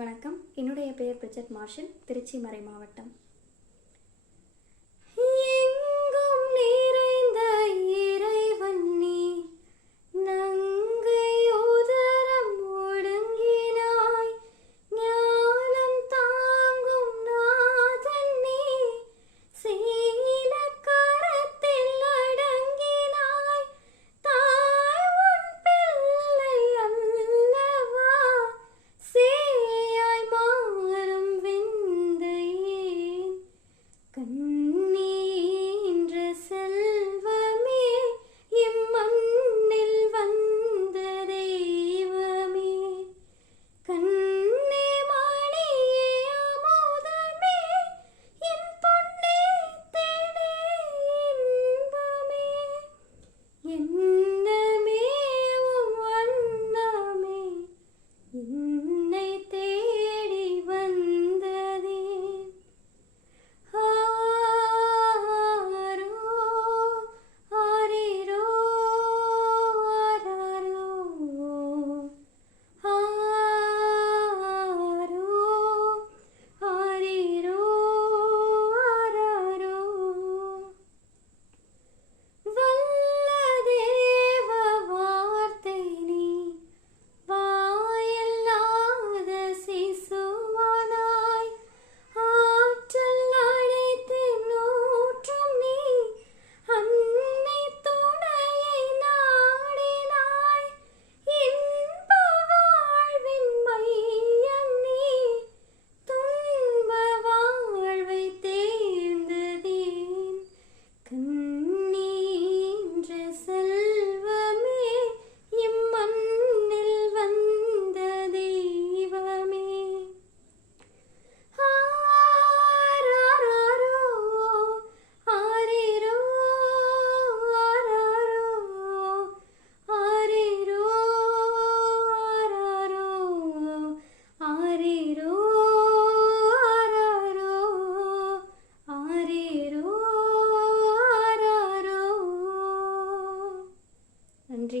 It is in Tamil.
வணக்கம். என்னுடைய பெயர் பிரிஜட் மார்ஷல் திருச்சி மறை மாவட்டம். நன்றி